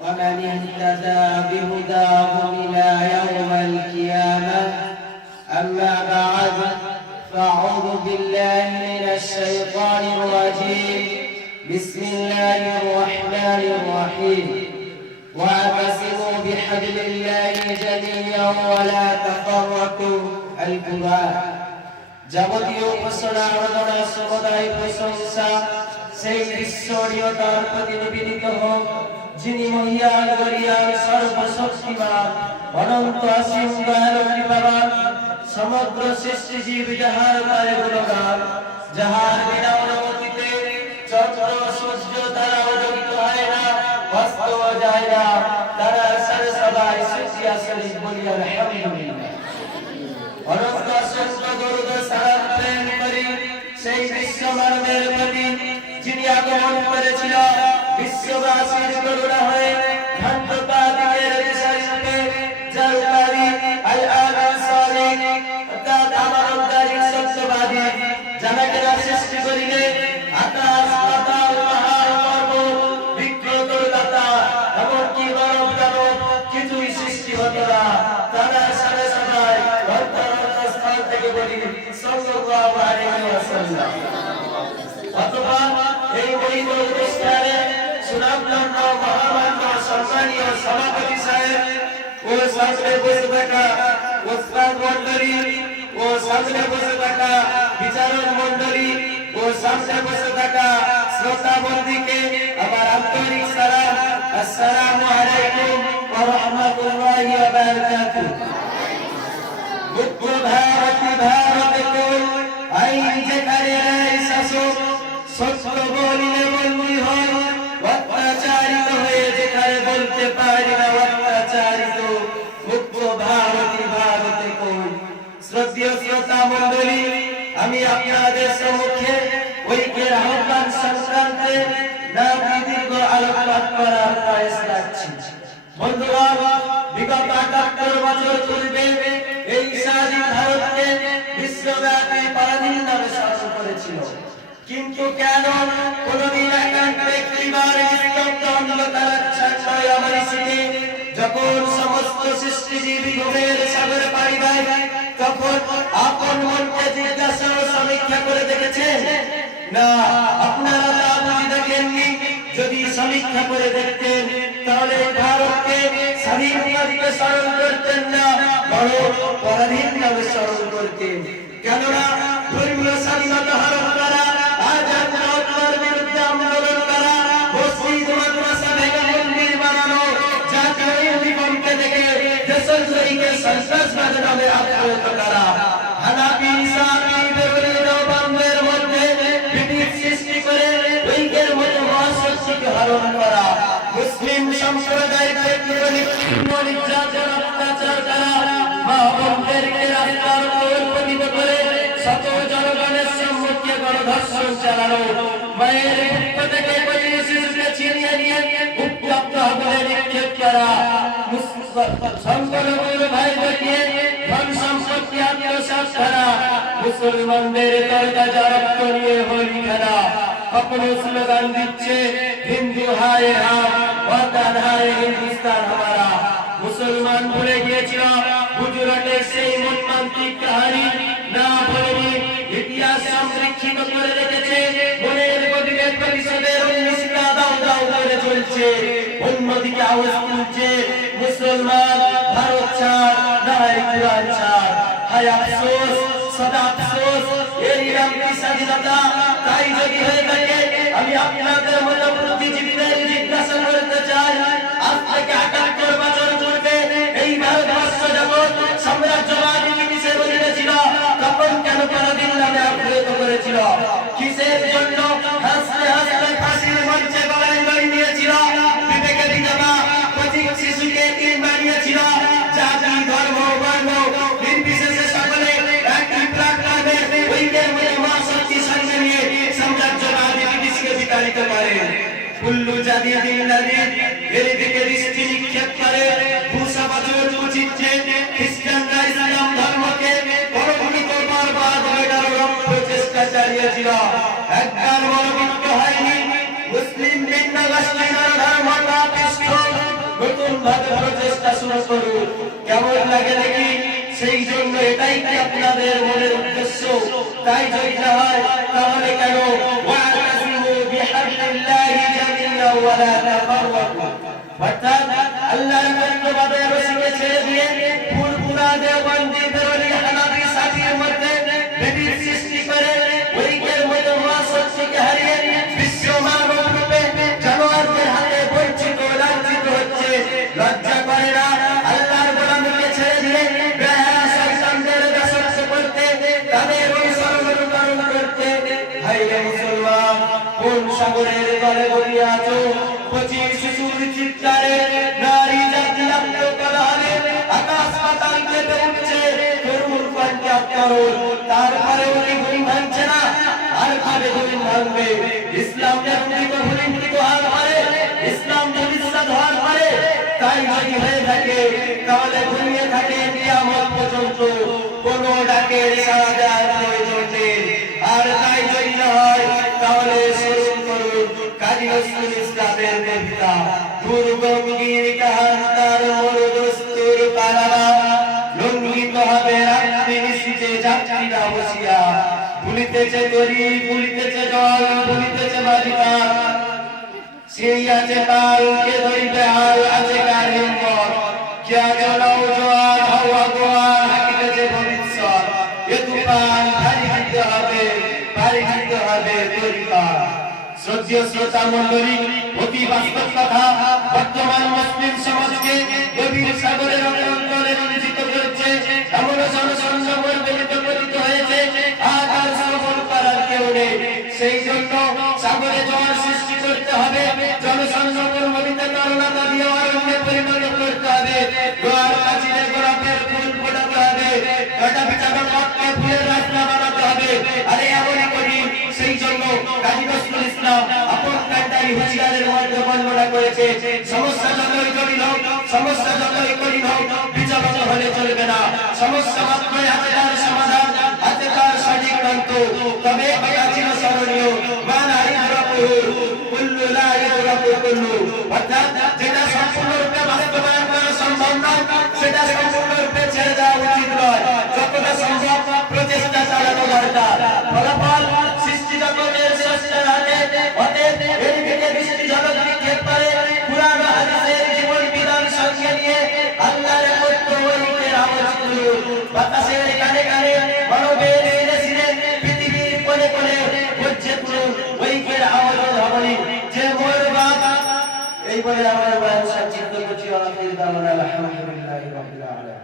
ومن اهتدى بهداه إلى يوم القيامة. أما بعد، فأعوذ بالله من الشيطان الرجيم. بسم الله الرحمن الرحيم. واعتصموا بحبل الله جميعا ولا تفرقوا. القرآن। যাবতীয় ঘোষণা আরাধনা সদাই প্রশংসা সেই ঈশ্বরীয়তার প্রতি নিবেদিত হোক, যিনি মহিয়ান গরিয়ান সর্বশক্তিমান অনন্ত অসীম দয়ালু কৃপাবান, সমগ্র সৃষ্টি জীব যাহার পায়ে গুণগান, যাহার বিনা অনুমতিতে চন্দ্র সূর্য তারা উদয়িত হয় না, অস্ত যায় না, তারা সারে সবাই সুচিয়া শরীফ বলি আলহামদুলিল্লাহ। অনন্ত অসংখ্য দরুদ সালাম প্রেম করি সেই বিশ্ব মানবের প্রতি, যিনি আগমন করেছিল বিশ্ববাসীর করুণা হয়ে, ধন্যবাদের বিষয়রূপে, যার উপাধি আল আমিন সালিক অর্থাৎ আমানতদারি সত্যবাদী, যাকে সৃষ্টি করিলে আকাশ পাতাল পাহাড় পর্বত বৃক্ষ তরুলতা এমনকি মানব দানব কিছুই সৃষ্টি হতো না, তারা সারা সবাই অন্তরস্থল থেকে বলি সাল্লাল্লাহু আলাইহি ওয়াসাল্লাম। অথবা এই মহিত অনুষ্ঠানে সুনামধন্য মহামান্য সম্মানীয় সভাপতি সাহেব ও সামনে বসে থাকা ওস্তাদ মন্ডলী ও সামনে বসে থাকা বিচারক মন্ডলী ও সামনে বসে থাকা শ্রোতা বন্ধুকে আমার আন্তরিক সালাম, আসসালামু আলাইকুম ওয়া রাহমাতুল্লাহি ওয়া বারাকাতুহু। মুক্ত ভারত কোন আইন যেখানে নাই শাসক, সত্য বলিলে বন্দী হয়, অত্যাচারিত হয়ে যেখানে বলতে পারি না অত্যাচারিত, মুক্ত ভারতে কোন। শ্রদ্ধেয় শ্রোতা মণ্ডলী, আমি আপনাদের সম্মুখে ঐক্যের আহ্বান সংক্রান্তে না দীর্ঘ আলোকপাত করার প্রয়াস রাখছি। বন্ধুগণ, বিগত ৭৮ বছর পূর্বে এই স্বাধীন ভারতকে বিশ্বব্যাপী পরাধীন নামে শাসন করেছিল, কিন্তু কেন কোনদিন একবার নিস্তব্ধ অন্ধকার ছায় আমার শীতে যখন সমস্ত সৃষ্টিজীবী গভীর সাগরে পাড়ি দেয়, তখন আপন মনকে জিজ্ঞাসা ও সমীক্ষা করে দেখেছেন? না, আপনারা তা বুঝি দেখেননি। যদি সমীক্ষা করে দেখতেন তাহলে ভারতকে স্বাধীনতা দিকে স্মরণ করতেন না, বরং পরাধীন নামে স্মরণ করতেন। কেননা ধর্মীয় স্বাধীনতা হরণ করা, আজাদ মহাত্মার বিরুদ্ধে আন্দোলন করা, মসজিদ মাদ্রাসা ভেঙে মন্দির বানানো, জাতীয় ইউনিফর্মকে দেখে দেশদ্রোহীকে সন্ত্রাসবাদ নামে আখ্যায়িত করা, হানাফি ইসামি বেরোলি দেওবন্দের মধ্যে বিভেদ সৃষ্টি করে ঐক্যের মধ্যে মহাশক্তিকে হরণ করা, মুসলিম সম্প্রদায়ের নির্যাতন অত্যাচার করা, মা বোনদেরকে রাস্তার উপর পতিত করে শত জনগণের সম্মুখে গণধর্ষণ চালানো, মায়ের বুক থেকে প্রতি শিশুকে ছিনিয়ে নিয়ে উত্তপ্ত আগুনে নিক্ষেপ করা, সংখ্যালঘুর ভাই দেখিয়ে ধন সম্পত্তি আত্মসাৎ করা, মুসলমানদের তরতাজা রক্ত নিয়ে হোলি খেলা, কখনো স্লোগান দিচ্ছে হিন্দু হায় হাম ওয়াতান হায় হিন্দুস্তান হামারা। মুসলমান ভুলে গিয়েছিল গুজরাটের সেই মর্মান্তিক কাহিনী, না বলেনি ইতিহাস সংরক্ষিত করে রেখেছে, মনের গতিতে প্রতিশোধের উন্নিশটা দাও দাও করে চলছে। অন্যদিকে আওয়াজ তুলছে মুসলমান ভারত ছাড়, নাই কুরআন ছাড়। হায় আফসোস, সদা আফসোস, এই রামকি স্বাধীনতা। তাই যদি হয়ে থাকে, আমি আপনাদের মতো বুদ্ধিজীবীদের জিজ্ঞাসা করতে চাই, আজ থেকে ৭৮ বছর পূর্বে এই ভারতবর্ষ যখন সাম্রাজ্যবাদী ব্রিটিশের অধীনে ছিল, তখন কেন পরাধীন নামে আখ্যায়িত করেছিল? কিসের জন্য হাসতে হাসতে ফাঁসির মঞ্চে গলায় দড়ি দিয়েছিল? বিবেকে বিধবা পথিক শিশুকে তিন বানিয়েছিল। জাতি ধর্ম বর্ণ নির্বিশেষে সকলে একই প্ল্যাটফর্মে ঐক্যের মধ্যে মহাশক্তি সঙ্গে নিয়ে সাম্রাজ্যবাদী ব্রিটিশকে বিতাড়িত করে। কুল্লু জাতি দিন নদী এর দিকে দৃষ্টি নিক্ষেপ করে। ২০০ বছর উচিত যে খ্রিস্টানরা ইসলাম ধর্মকে পরবর্তীতে বরবাদ হয়ে গেল, প্রচেষ্টা চালিয়েছিল, একবার বরবাদ হয়নি। মুসলিম ভিন্ন গোষ্ঠীর ধর্ম নতুন ভাবে প্রচেষ্টা শুরু করুন। কেমন লাগে দেখি? সেই জন্য এটাই কি আপনাদের মনের উদ্দেশ্য? তাই যদি না হয় তাহলে কেন ওয়া'তাসিমু বিহাবলিল্লাহি জামিআন ওয়া লা তাফাররাকু, অর্থাৎ আল্লাহর বন্ধুবাদের রশিকে ছেড়ে দিয়ে ফুরফুরা দেওবন্দি বেরোলি হানাফি সাথীর মধ্যে বিবিধ সৃষ্টি করে ঐক্যের মধ্যে মহাশক্তিকে হারিয়ে বিশ্ব মানব রূপে জানোয়ারদের হাতে বঞ্চিত লাঞ্ছিত হচ্ছে। লজ্জা করে না আল্লাহর গোলামীকে ছেড়ে দিয়ে বেহায়া শয়তানদের দাসত্ব করতে, তাদের অনুসরণ অনুকরণ করতে? হায় রে মুসলমান, কোন সাগরের তলে বলিয়া আছো? 25 শিশুর চিৎকারে নারী জাতি লাপ্ত করা হলে আকাশ পাতাল কেঁপে উঠছে, তরুণ কণ্ঠে আত্মরোল। তারপরেও কি ঘুম ভাঙছে না? আর ভাবে ঘুম ভাঙবে? ইসলাম নির্মিত ভুলিমৃত হার পারে, ইসলাম ভবিষ্যৎ হওয়ার পারে। তাই যদি হয়ে থাকে তাহলে ঘুমিয়ে থাকে কিয়ামত পর্যন্ত, কোন ডাকে সাড়া দেওয়ার প্রয়োজন নেই। আর তাই যদি না হয় তাহলে স্মরণ করুন কাজী নজরুল ইসলামের কবিতা, দুর্গম গির কাহান্তার মরুদস্তুর পারারা, লঙ্ঘিত হবে রাত্রি নিশীথে যাত্রীরা বসিয়া, ভুলিতেছে দড়ি, ভুলিতেছে জল, ভুলিতেছে বালিকা, সেই আছে পাল কে ধরিবে হাল, আছে কার হিম্মত, কে আছে নওজোয়ান হওয়া গোয়ান, হাকিতেছে ভবিষ্যৎ। এ তুফান ভারী দিতে হবে, ভারী দিতে হবে পরিবার। শ্রদ্ধেয় শ্রোতা মণ্ডলী, অতি বাস্তব কথা বর্তমান মুসলিম সমাজকে গভীর সাগরের অন্তরে রঞ্জিত করেছে। এমন জনসংযোগের বেলিত পতিত হয়েছে, আর শ্রবণ করার কেউ নেই। সেই জন্য সাগরে জোয়ার সৃষ্টি করতে হবে, জনসংযোগের মধ্যে করুণাতা দিয়ে অরণ্যে পরিণত করতে হবে, গোয়ার কাছিরে গোলাপের ফুল ফোটাতে হবে, কাটা পিটানো পথকে ফুলের রাস্তা বানাতে হবে। আরে এমনই করি। সেই জন্য কাজী নজরুল ইসলাম আপন কান্ডারি হুঁশিয়ারের মধ্যে বর্ণনা করেছে, সমস্যা যতই জটিল হোক, সমস্যা যতই কঠিন হোক, বিচলিত হলে চলবে না। সমস্যা মাত্রই হাতে তার সমাধান, হাতে তার সঠিক প্রান্ত। তবে কথা ছিল স্মরণীয়, মানা ইদরাকুহু কুল্লু লা ইদরাকু কুল্লু, অর্থাৎ যেটা সম্পূর্ণরূপে বাস্তবায়ন করা সম্ভব নয় সেটা সম্পূর্ণরূপে ছেড়ে দেওয়া উচিত নয়। যতটা সম্ভব প্রচেষ্টা চালানো দরকার। ফলাফল সৃষ্টি জগতের স্রষ্টার হাতে। অতএব এই থেকে সৃষ্টি জগৎ বিক্ষেপ করে কুরআন হাদিসের জীবন বিধান সঙ্গে নিয়ে আল্লাহর একত্র ঐক্যের আওয়াজ তুলুন। বাতাসের গানে গানে, মানবের শিরে শিরে, পৃথিবীর কোণে কোণে গর্জে তুলুন ঐক্যের আওয়াজ ধ্বনি। যে মোর বাবা, এই বলে আমার বয়ান সংক্ষিপ্ত করছি। আলহামদুলিল্লাহি রাব্বিল আলামিন।